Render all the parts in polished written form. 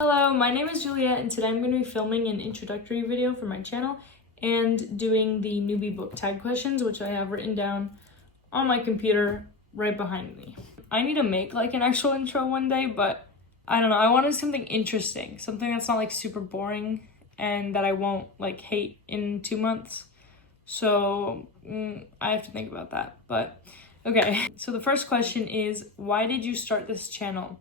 Hello, my name is Juliette, and today I'm going to be filming an introductory video for my channel and doing the newbie book tag questions, which I have written down on my computer right behind me. I need to make like an actual intro one day, but I don't know. I wanted something interesting, something that's not like super boring and that I won't like hate in 2 months. So I have to think about that. But okay, so the first question is, why did you start this channel?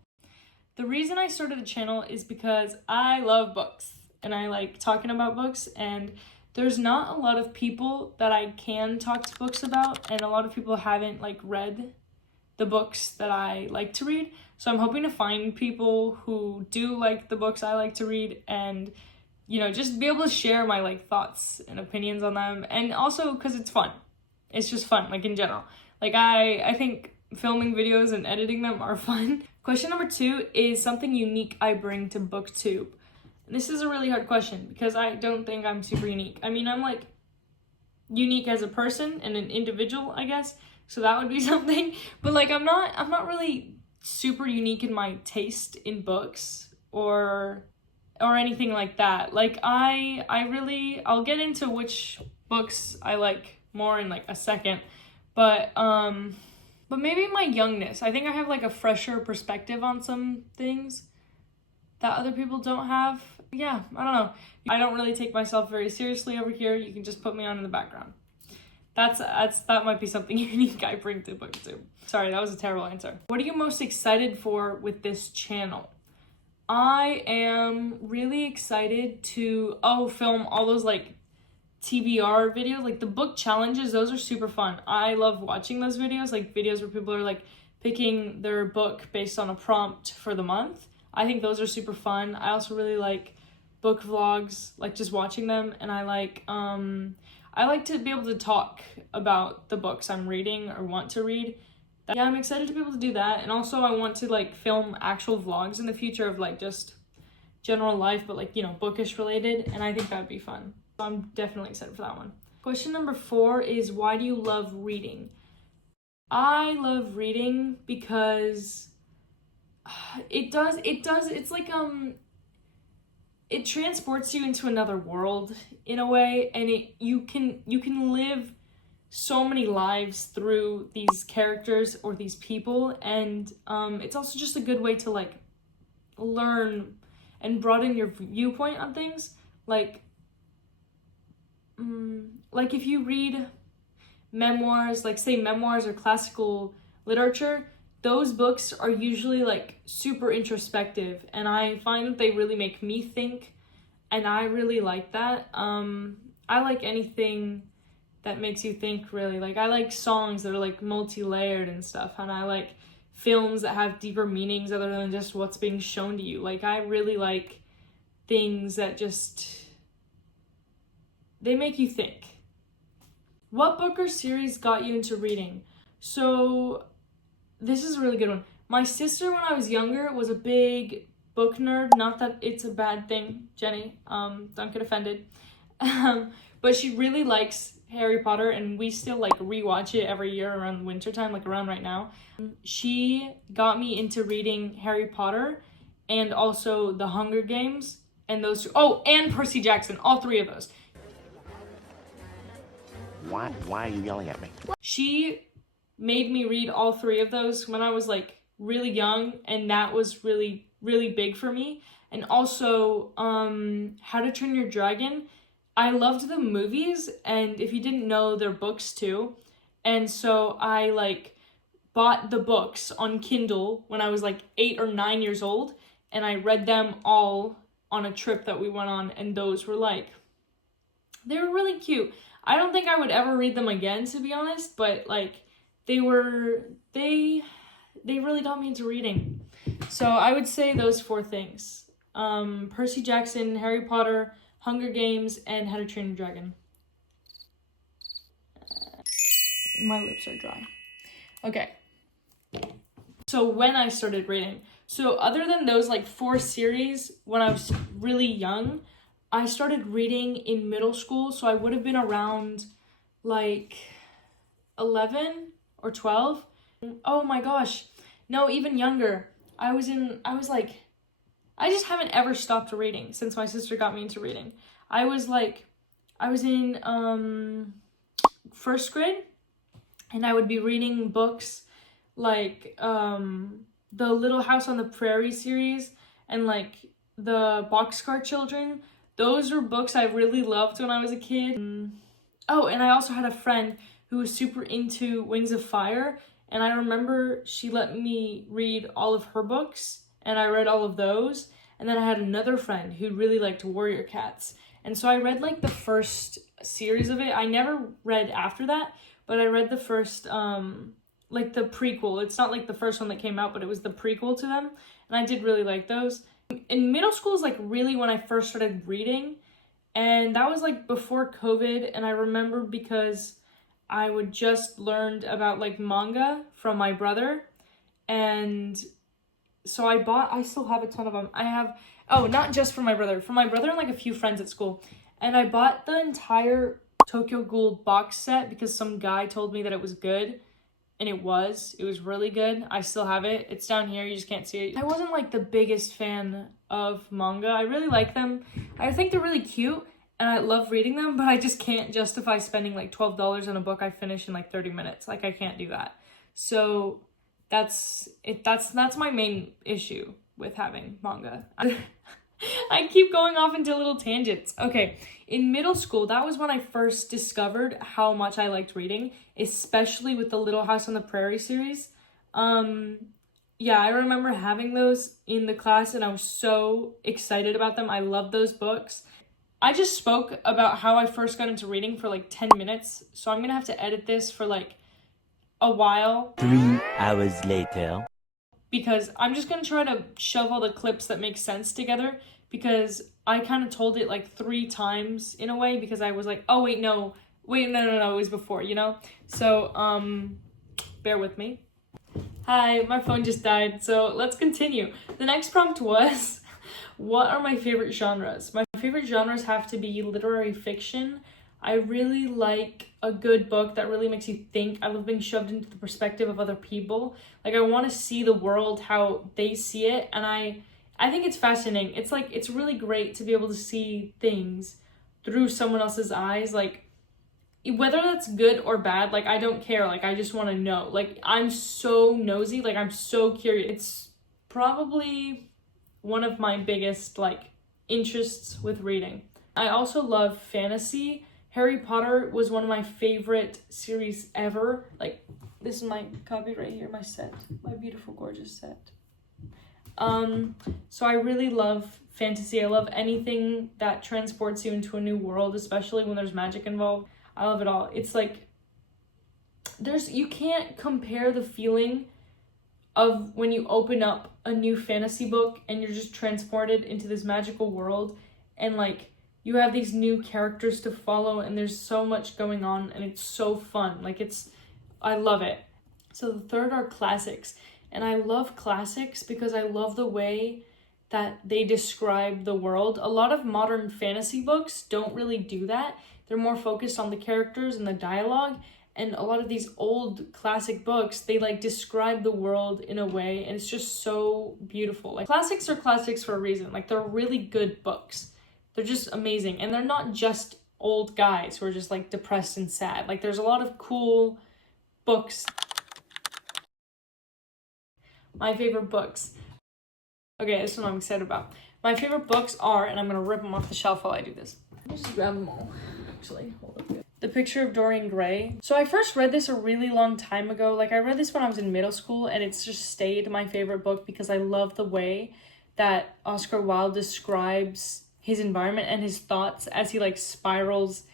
The reason I started the channel is because I love books and I like talking about books, and there's not a lot of people that I can talk to books about, and a lot of people haven't like read the books that I like to read. So I'm hoping to find people who do like the books I like to read and, you know, just be able to share my like thoughts and opinions on them. And also because it's fun. It's just fun, like in general. Like I think filming videos and editing them are fun. Question number 2 is something unique I bring to Booktube. And this is a really hard question because I don't think I'm super unique. I mean, I'm like unique as a person and an individual, I guess. So that would be something. But like I'm not really super unique in my taste in books or anything like that. Like I'll get into which books I like more in like a second. But maybe my youngness. I think I have like a fresher perspective on some things that other people don't have. Yeah, I don't know. I don't really take myself very seriously over here. You can just put me on in the background. That might be something unique I bring to Booktube. Sorry, that was a terrible answer. What are you most excited for with this channel? I am really excited to film all those like TBR videos, like the book challenges. Those are super fun. I love watching those videos, like videos where people are like picking their book based on a prompt for the month. I think those are super fun. I also really like book vlogs, like just watching them, and I like to be able to talk about the books I'm reading or want to read. Yeah, I'm excited to be able to do that. And also I want to like film actual vlogs in the future of like just general life, but like, you know, bookish related, and I think that'd be fun. So I'm definitely excited for that one. Question number 4 is, why do you love reading? I love reading because it's like it transports you into another world in a way, and you can live so many lives through these characters or these people, and it's also just a good way to like learn and broaden your viewpoint on things. Like if you read memoirs, like say memoirs or classical literature, those books are usually like super introspective, and I find that they really make me think, and I really like that. I like anything that makes you think, really. Like I like songs that are like multi-layered and stuff, and I like films that have deeper meanings other than just what's being shown to you. Like I really like things that just they make you think. What book or series got you into reading? So this is a really good one. My sister, when I was younger, was a big book nerd. Not that it's a bad thing, Jenny. Don't get offended. But she really likes Harry Potter, and we still like rewatch it every year around wintertime, like around right now. She got me into reading Harry Potter and also The Hunger Games, and those two. Oh, and Percy Jackson, all 3 of those. Why are you yelling at me? She made me read all 3 of those when I was like really young, and that was really, really big for me. And also, How to Train Your Dragon. I loved the movies, and if you didn't know, they're books too. And so I like bought the books on Kindle when I was like 8 or 9 years old, and I read them all on a trip that we went on, and those were like, they were really cute. I don't think I would ever read them again, to be honest, but like they really got me into reading. So I would say those 4 things. Percy Jackson, Harry Potter, Hunger Games, and How to Train Your Dragon. My lips are dry. Okay. So when I started reading. So other than those like 4 series, when I was really young, I started reading in middle school, so I would have been around like 11 or 12. Oh my gosh. No, even younger. I was like I just haven't ever stopped reading since my sister got me into reading. I was in first grade, and I would be reading books like the Little House on the Prairie series and like the Boxcar Children. Those were books I really loved when I was a kid. Oh, and I also had a friend who was super into Wings of Fire, and I remember she let me read all of her books, and I read all of those. And then I had another friend who really liked Warrior Cats, and so I read like the first series of it. I never read after that, but I read the first like the prequel. It's not like the first one that came out, but it was the prequel to them, and I did really like those. In middle school is like really when I first started reading, and that was like before COVID. And I remember because I would just learned about like manga from my brother, and so I still have a ton of them. I have, not just from my brother and like a few friends at school. And I bought the entire Tokyo Ghoul box set because some guy told me that it was good. And it was really good. I still have it. It's down here, you just can't see it. I wasn't like the biggest fan of manga. I really like them. I think they're really cute and I love reading them, but I just can't justify spending like $12 on a book I finish in like 30 minutes. Like I can't do that. So that's my main issue with having manga. I keep going off into little tangents. Okay, in middle school, that was when I first discovered how much I liked reading, especially with the Little House on the Prairie series. Yeah, I remember having those in the class and I was so excited about them. I love those books. I just spoke about how I first got into reading for like 10 minutes, so I'm gonna have to edit this for like a while. 3 hours later. Because I'm just going to try to shove all the clips that make sense together, because I kind of told it like 3 times in a way, because I was like, oh wait, no, it was before, you know? So, bear with me. Hi, my phone just died, so let's continue. The next prompt was, what are my favorite genres? My favorite genres have to be literary fiction. I really like a good book that really makes you think. I love being shoved into the perspective of other people. Like I want to see the world how they see it, and I think it's fascinating. It's like it's really great to be able to see things through someone else's eyes. Like whether that's good or bad, like I don't care. Like I just want to know. Like I'm so nosy. Like I'm so curious. It's probably one of my biggest like interests with reading. I also love fantasy. Harry Potter was one of my favorite series ever. Like, this is my copy right here, my set. My beautiful, gorgeous set. So I really love fantasy. I love anything that transports you into a new world, especially when there's magic involved. I love it all. It's like, you can't compare the feeling of when you open up a new fantasy book and you're just transported into this magical world, and like, you have these new characters to follow and there's so much going on and it's so fun. Like I love it. So the third are classics. And I love classics because I love the way that they describe the world. A lot of modern fantasy books don't really do that. They're more focused on the characters and the dialogue. And a lot of these old classic books, they like describe the world in a way, and it's just so beautiful. Like classics are classics for a reason. Like they're really good books. They're just amazing. And they're not just old guys who are just like depressed and sad. Like there's a lot of cool books. My favorite books. Okay, this is what I'm excited about. My favorite books are, and I'm gonna rip them off the shelf while I do this. Let me just grab them all. Actually, hold up. The Picture of Dorian Gray. So I first read this a really long time ago. Like I read this when I was in middle school, and it's just stayed my favorite book because I love the way that Oscar Wilde describes his environment and his thoughts as he like spirals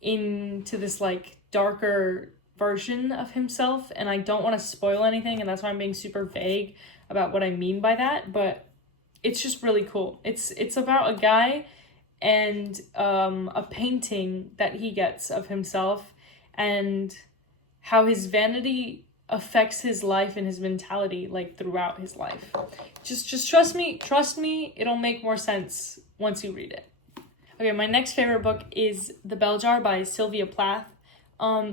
into this like darker version of himself. And I don't want to spoil anything, and that's why I'm being super vague about what I mean by that, but it's just really cool. It's about a guy and a painting that he gets of himself and how his vanity affects his life and his mentality like throughout his life. Just trust me, it'll make more sense once you read it. Okay, my next favorite book is The Bell Jar by Sylvia Plath.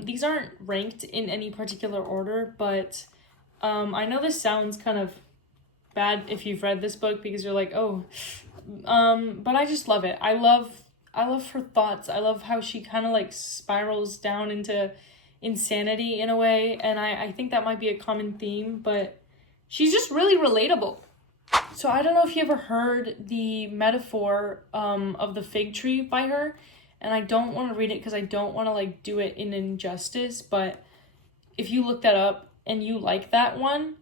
These aren't ranked in any particular order, but I know this sounds kind of bad if you've read this book because you're like, oh, but I just love it. I love her thoughts. I love how she kind of like spirals down into insanity in a way, and I think that might be a common theme, but she's just really relatable. So I don't know if you ever heard the metaphor of the fig tree by her, and I don't want to read it because I don't want to like do it in injustice, but if you look that up and you like that one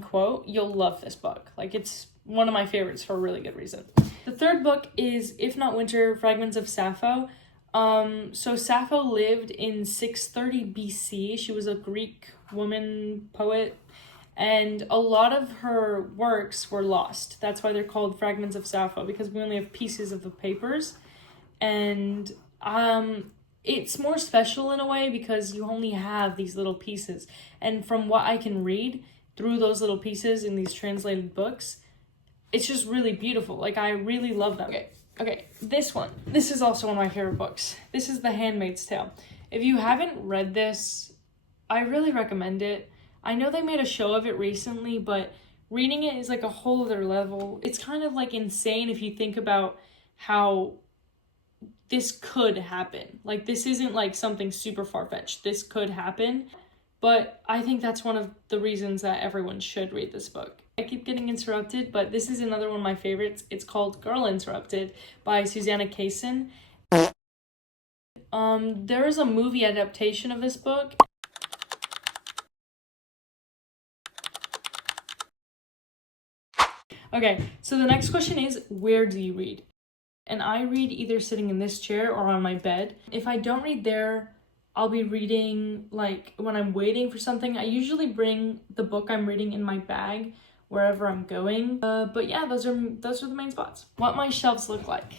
quote, you'll love this book. Like, it's one of my favorites for a really good reason. The third book is If Not Winter, Fragments of Sappho. So Sappho lived in 630 BC. She was a Greek woman poet, and a lot of her works were lost. That's why they're called Fragments of Sappho, because we only have pieces of the papers. And it's more special in a way because you only have these little pieces. And from what I can read through those little pieces in these translated books, it's just really beautiful. Like, I really love them. Okay, this one. This is also one of my favorite books. This is The Handmaid's Tale. If you haven't read this, I really recommend it. I know they made a show of it recently, but reading it is like a whole other level. It's kind of like insane if you think about how this could happen. Like, this isn't like something super far-fetched. This could happen. But I think that's one of the reasons that everyone should read this book. I keep getting interrupted, but this is another one of my favorites. It's called Girl Interrupted by Susanna Kaysen. There is a movie adaptation of this book. Okay, so the next question is, where do you read? And I read either sitting in this chair or on my bed. If I don't read there, I'll be reading, like, when I'm waiting for something. I usually bring the book I'm reading in my bag wherever I'm going. But yeah, those are the main spots. What my shelves look like.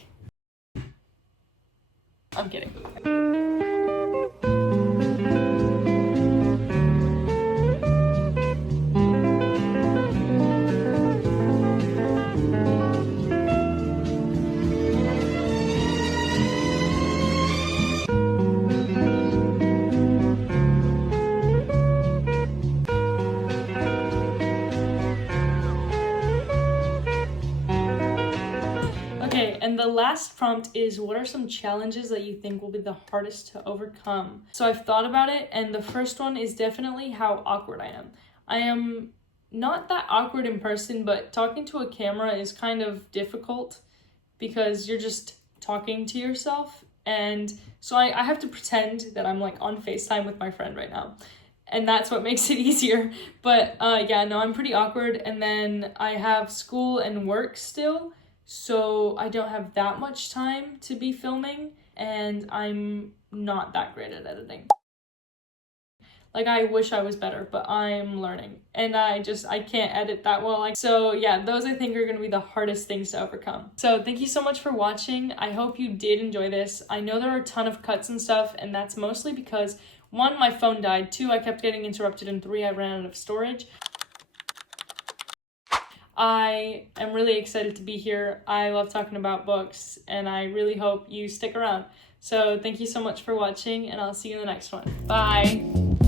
I'm kidding. And the last prompt is, what are some challenges that you think will be the hardest to overcome? So I've thought about it, and the first one is definitely how awkward I am. I am not that awkward in person, but talking to a camera is kind of difficult because you're just talking to yourself. And so I have to pretend that I'm like on FaceTime with my friend right now. And that's what makes it easier. But yeah, no, I'm pretty awkward. And then I have school and work still. So I don't have that much time to be filming, and I'm not that great at editing. Like, I wish I was better, but I'm learning, and I can't edit that well. So yeah, those I think are gonna be the hardest things to overcome. So thank you so much for watching. I hope you did enjoy this. I know there are a ton of cuts and stuff, and that's mostly because 1, my phone died, 2, I kept getting interrupted, and 3, I ran out of storage. I am really excited to be here. I love talking about books, and I really hope you stick around. So thank you so much for watching, and I'll see you in the next one. Bye!